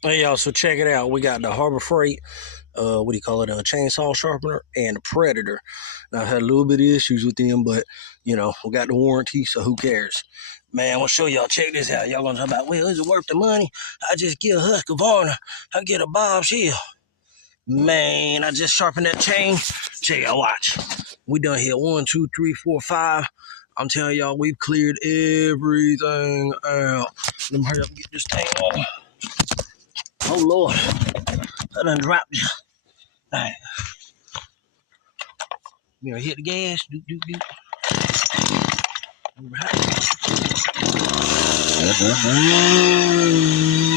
Hey y'all, so check it out. We got the Harbor Freight, what do you call it, a chainsaw sharpener, and the Predator. Now I had a little bit of issues with them, but we got the warranty, so who cares? Man, I'm gonna show y'all. Check this out. Y'all gonna talk about, well, is it worth the money? I just get a Husqvarna, I get a Bob's Hill. Man, I just sharpened that chain. Check y'all, watch. We done hit 1, 2, 3, 4, 5. I'm telling y'all, we've cleared everything out. Let me hurry up and get this thing on. Oh Lord, I done dropped it. All right, you know, hit the gas. Doop, doop, doop. All right.